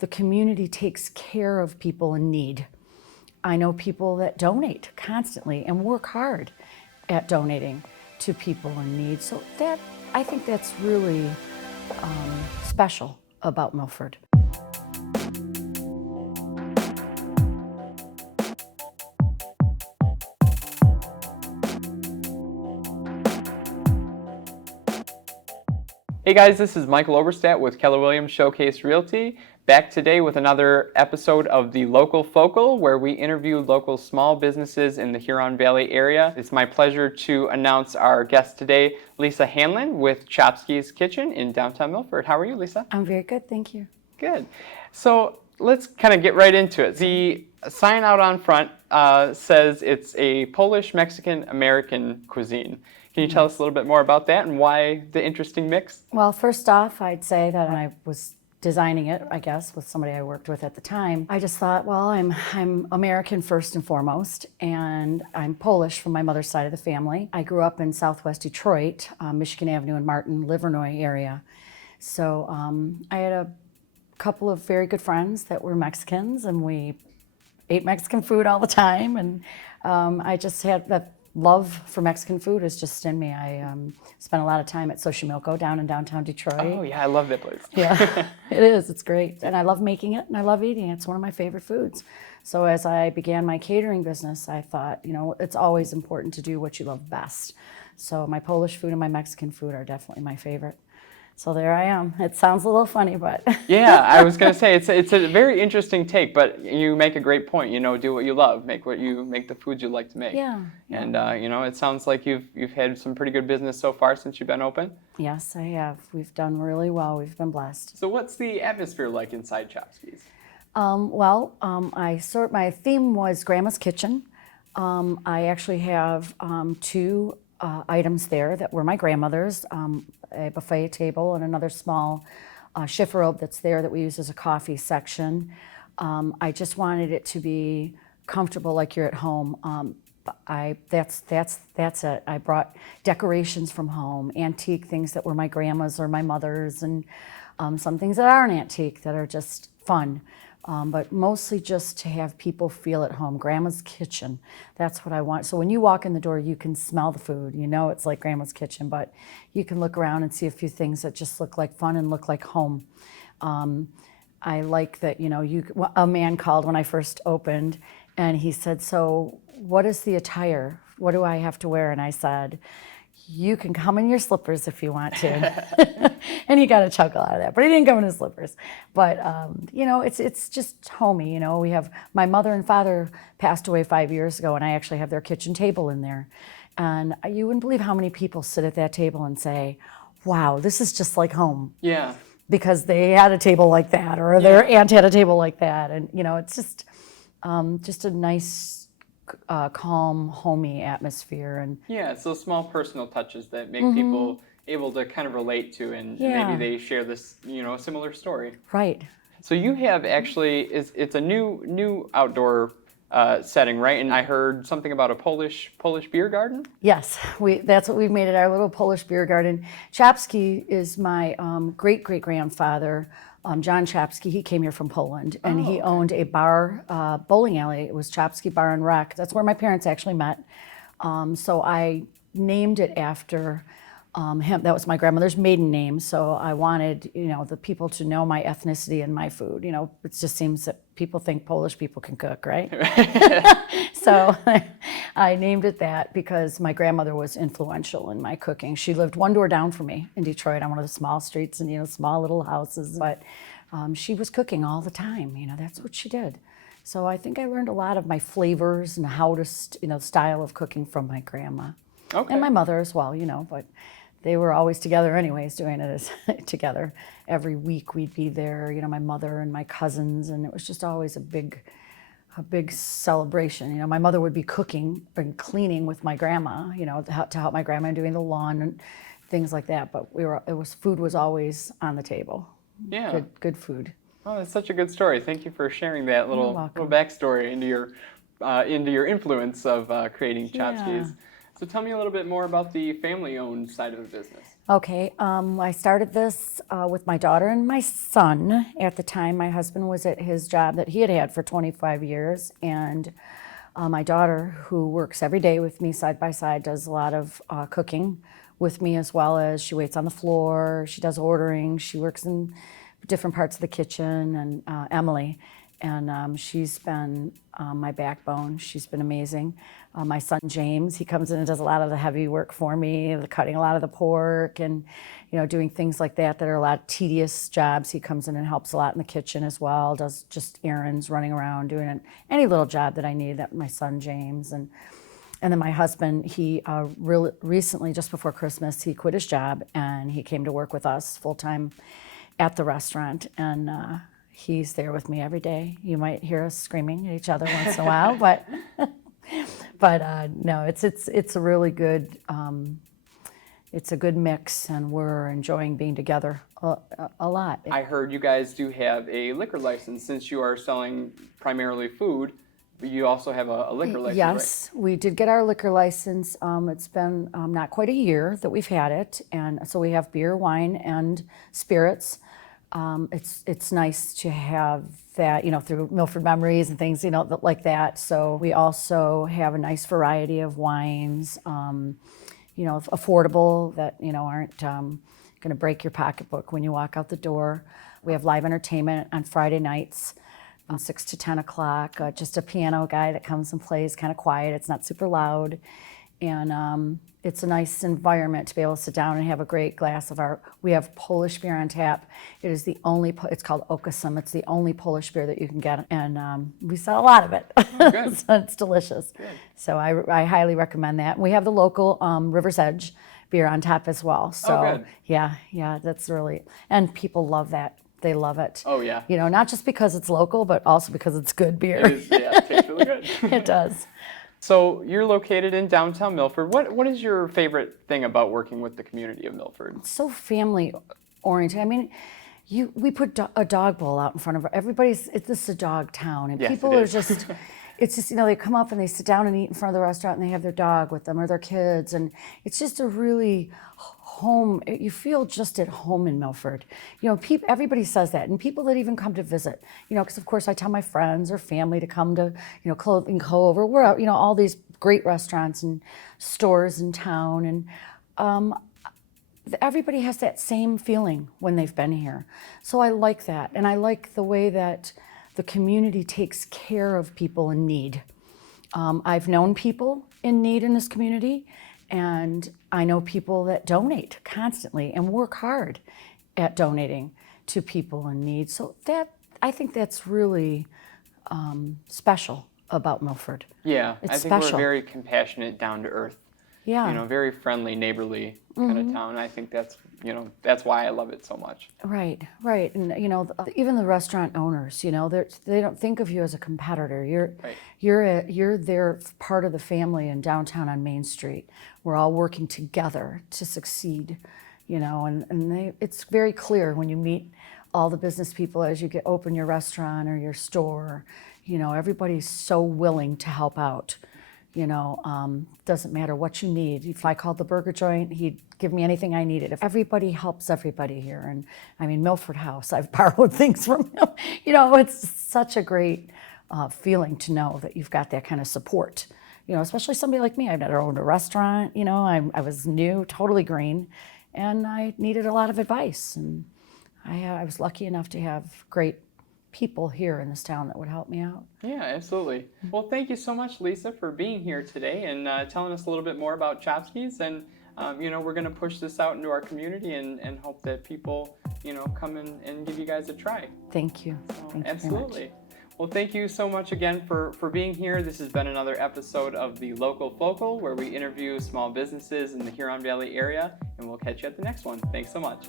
the community takes care of people in need. I know people that donate constantly and work hard at donating to people in need. So I think that's really special about Milford. Hey guys, this is Michael Oberstadt with Keller Williams Showcase Realty, back today with another episode of the Local Focal, where we interview local small businesses in the Huron Valley area. It's my pleasure to announce our guest today, Lisa Hanlin with Czapski's Kitchen in downtown Milford. How are you, Lisa? I'm very good, thank you. Good. So let's kind of get right into it. The sign out on front says it's a Polish, Mexican, American cuisine. Can you tell us a little bit more about that and why the interesting mix? Well, first off, I'd say that I was designing it, I guess, with somebody I worked with at the time. I just thought, well, I'm American first and foremost, and I'm Polish from my mother's side of the family. I grew up in Southwest Detroit, Michigan Avenue and Martin, Livernois area. So I had a couple of very good friends that were Mexicans, and we ate Mexican food all the time, and I just had that love for Mexican food is just in me. I spent a lot of time at Xochimilco down in downtown Detroit. Oh yeah, I love that place. Yeah, it is. It's great. And I love making it and I love eating it. It's one of my favorite foods. So as I began my catering business, I thought, it's always important to do what you love best. So my Polish food and my Mexican food are definitely my favorite. So there I am. It sounds a little funny, but yeah, I was going to say it's a very interesting take, but you make a great point. Do what you love, make the foods you like to make. Yeah. And it sounds like you've had some pretty good business so far since you've been open. Yes, I have. We've done really well. We've been blessed. So what's the atmosphere like inside Czapski's? My theme was Grandma's Kitchen. I actually have two items there that were my grandmother's, a buffet table and another small chifforobe that's there that we use as a coffee section. I just wanted it to be comfortable, like you're at home. That's it. I brought decorations from home, antique things that were my grandma's or my mother's, and some things that aren't antique that are just fun. But mostly just to have people feel at home. Grandma's Kitchen, that's what I want. So when you walk in the door, you can smell the food. It's like Grandma's Kitchen, but you can look around and see a few things that just look like fun and look like home. I like that, a man called when I first opened, and he said, so what is the attire? What do I have to wear? And I said, you can come in your slippers if you want to. And he got a chuckle out of that, but he didn't come in his slippers. But, it's just homey. We have, my mother and father passed away 5 years ago, and I actually have their kitchen table in there. And you wouldn't believe how many people sit at that table and say, wow, this is just like home. Yeah. Because they had a table like that, or their aunt had a table like that. And, it's just a nice, calm, homey atmosphere. And yeah, it's those small personal touches that make people able to kind of relate to, and maybe they share this, a similar story. Right. So you have actually, it's a new outdoor setting, right? And I heard something about a Polish beer garden? Yes, that's what we've made it, our little Polish beer garden. Czapski is my great-great-grandfather, John Czapski. He came here from Poland, and he owned a bar, bowling alley. It was Czapski Bar and Rec. That's where my parents actually met. So I named it after him. That was my grandmother's maiden name. So I wanted, the people to know my ethnicity and my food. It just seems that people think Polish people can cook, right? So I named it that because my grandmother was influential in my cooking. She lived one door down from me in Detroit on one of the small streets and, small little houses. But she was cooking all the time. That's what she did. So I think I learned a lot of my flavors and how to, style of cooking from my grandma. Okay. And my mother as well, but they were always together anyways, doing it together. Every week we'd be there, my mother and my cousins, and it was just always a big celebration. My mother would be cooking and cleaning with my grandma, to help my grandma doing the lawn and things like that. But food was always on the table. Yeah. Good food. Oh, that's such a good story. Thank you for sharing that little backstory into your influence of creating Czapski's. Yeah. So tell me a little bit more about the family-owned side of the business. Okay, I started this with my daughter and my son. At the time, my husband was at his job that he had had for 25 years, and my daughter, who works every day with me side by side, does a lot of cooking with me, as well as she waits on the floor, she does ordering, she works in different parts of the kitchen, and Emily. And she's been my backbone. She's been amazing. My son James, he comes in and does a lot of the heavy work for me, cutting a lot of the pork and doing things like that are a lot of tedious jobs. He comes in and helps a lot in the kitchen as well, does just errands, running around, doing any little job that I need, that my son James. And then my husband, he really recently, just before Christmas, he quit his job and he came to work with us full-time at the restaurant. And he's there with me every day. You might hear us screaming at each other once in a while, but no, it's a really good, it's a good mix, and we're enjoying being together a lot. I heard you guys do have a liquor license. Since you are selling primarily food, but you also have a liquor license, yes, right? We did get our liquor license. It's been not quite a year that we've had it, and so we have beer, wine, and spirits. It's nice to have that, through Milford memories and things, like that. So we also have a nice variety of wines, affordable, that, aren't going to break your pocketbook when you walk out the door. We have live entertainment on Friday nights, 6 to 10 o'clock, just a piano guy that comes and plays kind of quiet. It's not super loud. And it's a nice environment to be able to sit down and have a great glass of we have Polish beer on tap. It is the only, it's called Okasum. It's the only Polish beer that you can get. And we sell a lot of it. Oh, good. So it's delicious. Good. So I highly recommend that. We have the local River's Edge beer on tap as well. So good. yeah, that's really, and people love that. They love it. Oh, yeah. Not just because it's local, but also because it's good beer. It is, yeah, it tastes really good. It does. So you're located in downtown Milford. What is your favorite thing about working with the community of Milford? So family oriented. I mean, we put a dog bowl out in front of everybody's. This is a dog town, and Yes, people it are is. just. It's just they come up and they sit down and eat in front of the restaurant, and they have their dog with them or their kids, and it's just a really home. You feel just at home in Milford. Everybody says that, and people that even come to visit. Because of course I tell my friends or family to come to Clothing Cove, or we're out. All these great restaurants and stores in town, and everybody has that same feeling when they've been here. So I like that, and I like the way that the community takes care of people in need. I've known people in need in this community, and I know people that donate constantly and work hard at donating to people in need. So I think that's really special about Milford. Yeah, It's I think special. we're very compassionate, down to earth. Yeah. Very friendly, neighborly kind of town. I think that's why I love it so much. Right. And even the restaurant owners, they don't think of you as a competitor. Right. You're there, part of the family in downtown on Main Street. We're all working together to succeed, and it's very clear when you meet all the business people as you open your restaurant or your store. Everybody's so willing to help out. Doesn't matter what you need. If I called the burger joint, he'd give me anything I needed. If everybody helps everybody here, and I mean Milford House, I've borrowed things from him. It's such a great feeling to know that you've got that kind of support. Especially somebody like me. I've never owned a restaurant. I was new, totally green, and I needed a lot of advice. And I was lucky enough to have great people here in this town that would help me out. Yeah, absolutely. Well, thank you so much, Lisa, for being here today and telling us a little bit more about Czapski's. And, we're going to push this out into our community and hope that people, come in and give you guys a try. Thank you. So, Thank you absolutely. very much. Well, thank you so much again for being here. This has been another episode of The Local Focal, where we interview small businesses in the Huron Valley area, and we'll catch you at the next one. Thanks so much.